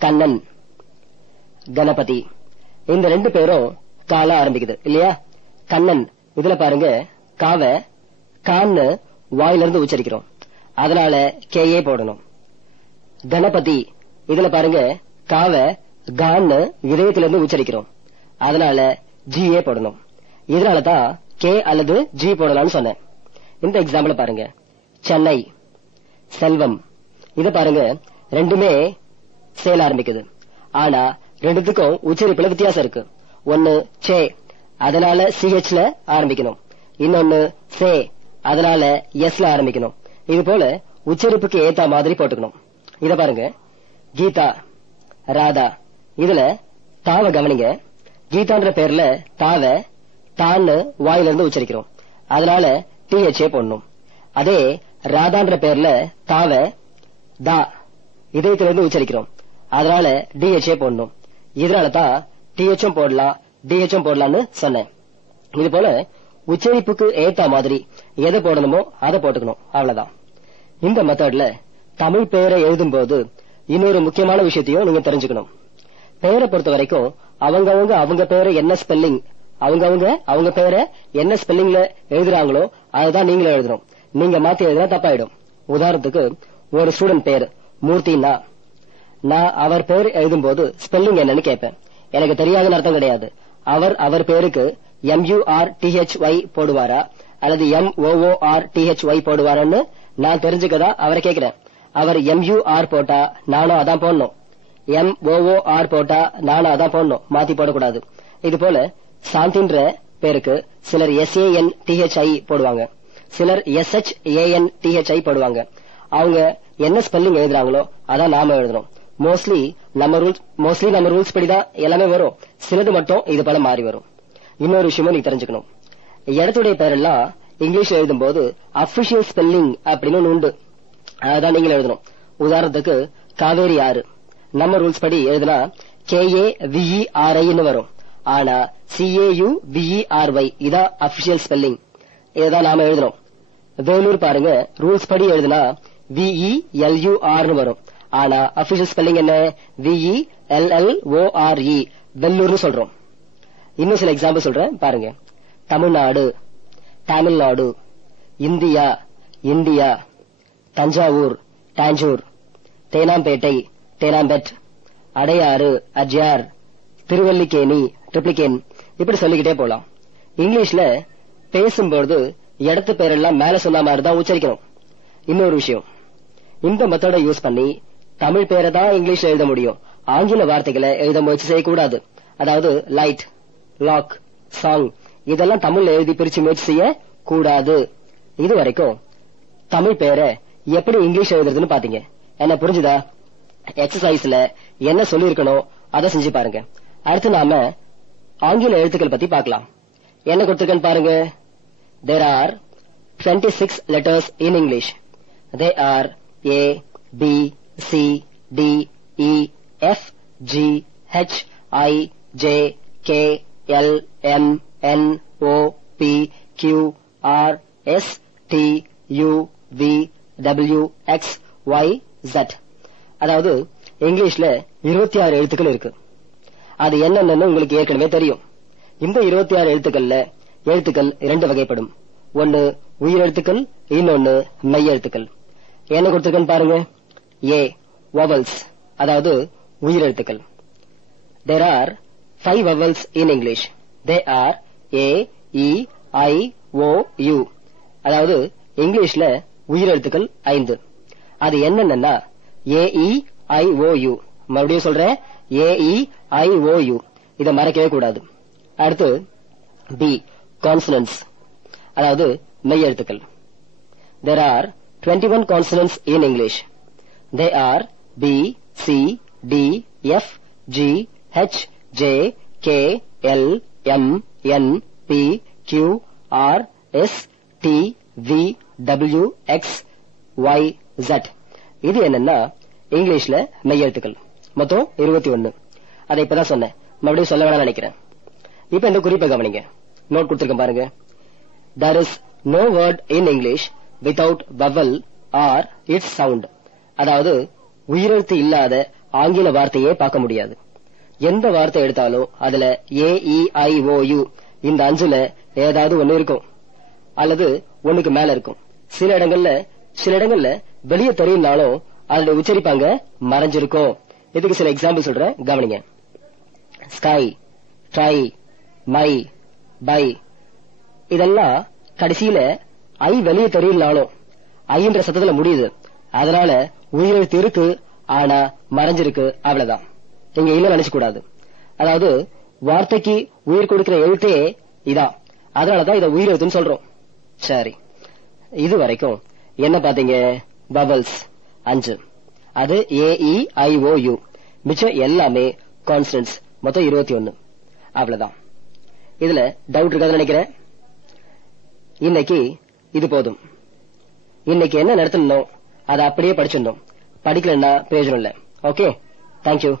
கண்ணன், கணபதி. இந்த 2 பேரும் கால ஆரம்பிக்குது இல்லையா? கண்ணன் இதுல பாருங்க, காவ கான்னு வாயிலிருந்து உச்சரிக்கிறோம், அதனால கேஏ போடணும். கணபதி இதுல பாருங்க, காவ கான்னு இதயத்திலிருந்து உச்சரிக்கிறோம், அதனால ஜிஏ போடணும். இதனாலதான் கே அல்லது ஜி போடலாம்னு சொன்னேன். இந்த எக்ஸாம்பிள் பாருங்க, சென்னை, செல்வம். இத பாருங்க, ரெண்டுமே சேல ஆரம்பிக்குது, ஆனா ரெண்டுத்துக்கும் உச்சரிப்புல வித்தியாசம் இருக்கு. ஒன்னு சே, அதனால சிஹெச்ல ஆரம்பிக்கணும், இன்னொன்னு சே, அதனால எஸ்ல ஆரம்பிக்கணும். இது போல உச்சரிப்புக்கு ஏத்த மாதிரி போட்டுக்கணும். இத பாருங்க, கீதா, ராதா. இதுல தாவ கவனிங்க, கீதான்ற பேர்ல தாவ தான்னு வாயிலிருந்து உச்சரிக்கிறோம், அதனால டிஹெச்ஏ போடணும். அதே ராதான்ற பேர்ல தாவ தா இதயத்திலிருந்து உச்சரிக்கிறோம், அதனால டிஹெச்ஏ போடணும். இதனாலதான் டிஹெச்சும் போடலாம் டிஹெச்சும் போடலாம்னு சொன்னேன். இது போல உச்சரிப்புக்கு ஏத்த மாதிரி எதை போடணுமோ அதை போட்டுக்கணும், அவ்வளவுதான். இந்த மெத்தட்ல தமிழ் பெயரை எழுதும் போது இன்னொரு முக்கியமான விஷயத்தையும் நீங்க தெரிஞ்சுக்கணும். பெயரை பொறுத்த வரைக்கும் அவங்க பேரை என்ன ஸ்பெல்லிங், அவங்க பேரை என்ன ஸ்பெல்லிங்ல எழுதுறாங்களோ அதுதான் நீங்களும் எழுதணும். நீங்க மாத்தி எழுதுனா தப்பாயிடும். உதாரணத்துக்கு, ஒரு ஸ்டூடெண்ட் பேர் மூர்த்தினா, நான் அவர் பேர் எழுதும் போது ஸ்பெல்லிங் என்னன்னு கேட்பேன். எனக்கு தெரியாதுன்னு அர்த்தம் கிடையாது. அவர் பேருக்கு MURTHY போடுவாரா அல்லது MOORTHY போடுவாரான்னு நான் தெரிஞ்சுக்கதா அவரை கேட்கிறேன். அவர் MUR போட்டா நானும் அதான் போடணும், MOOR போட்டா நானும் அதான் போடணும், மாத்தி போடக்கூடாது. இது போல சாந்தின்ற பேருக்கு சிலர் SANTHI போடுவாங்க, சிலர் SHANTHI போடுவாங்க. அவங்க என்ன ஸ்பெல்லிங் எழுதுறாங்களோ அதான் நாம எழுதணும். மோஸ்ட்லி நம்ம ரூல்ஸ் படிதான் எல்லாமே வரும், சிலது மட்டும் இது போல மாறி வரும். இன்னொரு விஷயமும் நீ தெரிஞ்சுக்கணும், இடத்துடைய பேரெல்லாம் இங்கிலீஷ் எழுதும் போது அபிஷியல் ஸ்பெல்லிங் அப்படின்னு உண்டு, அதான் நீங்க எழுதணும். உதாரணத்துக்கு, காவேரி ஆறு நம்ம ரூல்ஸ் படி எழுதுனா KAVERI வரும், ஆனா CAUVERY இதான் அபிஷியல் ஸ்பெல்லிங், இதுதான் நாம எழுதணும். வேலூர் பாருங்க, ரூல்ஸ் படி எழுதுனா VELUR வரும், ஆனா அபிஷியல் ஸ்பெல்லிங் என்ன, VELLORE, வெல்லூர்னு சொல்றோம். இன்னும் சில எக்ஸாம்பிள் சொல்றேன் பாருங்க. தமிழ்நாடு, தமிழ்நாடு. India, India. தஞ்சாவூர், தாஞ்சூர். தேனாம்பேட்டை, தேனாம்பெட். அடையாறு, அஜ்யார். திருவல்லிக்கேணி, ட்ரிப்ளிகேன். இப்படி சொல்லிக்கிட்டே போலாம். இங்கிலீஷ்ல பேசும்போது இடத்து பேரெல்லாம் மேல சொன்ன மாதிரி தான் உச்சரிக்கணும். இன்னொரு விஷயம், இந்த மெத்தடை யூஸ் பண்ணி தமிழ் பேரை தான் இங்கிலீஷ்ல எழுத முடியும், ஆங்கில வார்த்தைகளை எழுத முயற்சி செய்யக்கூடாது. அதாவது லைட், லாக், சாங் இதெல்லாம் தமிழ்ல எழுதி பிரிச்சு முயற்சி செய்ய கூடாது. இது வரைக்கும் தமிழ் பேரை எப்படி இங்கிலீஷ் எழுதுறதுன்னு பாத்தீங்க, என்ன புரிஞ்சுதா? எக்ஸசைஸ்ல என்ன சொல்லிருக்கணும் அதை செஞ்சு பாருங்க. அடுத்து நாம ஆங்கில எழுத்துக்கள் பத்தி பார்க்கலாம். என்ன கொடுத்திருக்கேன்னு பாருங்க. There are 26 letters in English. They are A, B, C, D, E, F, G, H, I, J, K, L, M, N, O, P, Q, R, S, T, U, V, W, X, Y, Z. அதாவது இங்கிலீஷ்ல 26 எழுத்துக்கள் இருக்கு. அது என்னன்னு உங்களுக்கு ஏற்கனவே தெரியும். இந்த 26 எழுத்துக்கள் 2 வகைப்படும். ஒன்னு உயிரெழுத்துக்கள், இன்னொன்னு மெய் எழுத்துக்கள். என்ன கொடுத்திருக்கேன்னு பாருங்க. A, vowels, அதாவது உயிரெழுத்துக்கள். There are 5 vowels in English. They are A, E, I, O, U. அதாவது இங்கிலீஷ்ல உயிரெழுத்துக்கள் 5. அது என்னன்னா A, E, I, O, U. மறுபடியும் சொல்றேன், A, E, I, O, U. இதை மறக்கவே கூடாது. அடுத்து B, consonants, அதாவது மெய் எழுத்துக்கள். There are 21 consonants in English. They are B, C, D, F, G, H, J, K, L, M, N, P, Q, R, S, T, V, W, X, Y, Z. இது என்னன்னா இங்கிலீஷ்ல மெய் எழுத்துக்கள் மொத்தம் 21. அதை இப்பதான் சொன்னேன், மறுபடியும் சொல்ல வேணாம் நினைக்கிறேன். இப்ப இந்த குறிப்பை கவனிங்க, நோட் கொடுத்திருக்கேன் பாருங்க. There is no word in English without vowel or its sound. அதாவது உயிரெழுத்து இல்லாத ஆங்கில வார்த்தையே பார்க்க முடியாது. எந்த வார்த்தை எடுத்தாலும் அதுல AEIOU இந்த 5ல ஏதாவது ஒண்ணு இருக்கும், அல்லது ஒண்ணுக்கு மேல இருக்கும். சில இடங்கள்ல வெளியே தெரியும்னாலும் அதோட உச்சரிப்பாங்க மறைஞ்சிருக்கும். இதுக்கு சில எக்ஸாம்பிள் சொல்றேன், கவனிங்க. ஸ்கை, ட்ரை, மை, பை இதெல்லாம் கடைசியில ஐ வெளியே தெரியலனாலும் ஐன்ற சத்தத்துல முடியுது. அதனால உயிரெழுத்து இருக்கு, ஆனா மறைஞ்சிருக்கு, அவ்வளவுதான். நீங்க இல்ல நினைச்சு கூடாது. அதாவது வார்த்தைக்கு உயிர் கொடுக்கிற எழுத்தே இதான், அதனாலதான் இதை உயிரெழுத்துன்னு சொல்றோம். சரி, இது வரைக்கும் என்ன பாத்தீங்க? பபல்ஸ் 5, அது AEIOU. மிச்சம் எல்லாமே கான்ஸ்டன்ட்ஸ், மொத்தம் 21. அவ்வளவுதான். இதுல டவுட் இருக்காதுன்னு நினைக்கிறேன். இன்னைக்கு இது போதும். இன்னைக்கு என்ன நடத்தணும் அதை அப்படியே படிச்சிருந்தோம். படிக்கலன்னா பிரயோஜனம் இல்ல. Okay, thank you.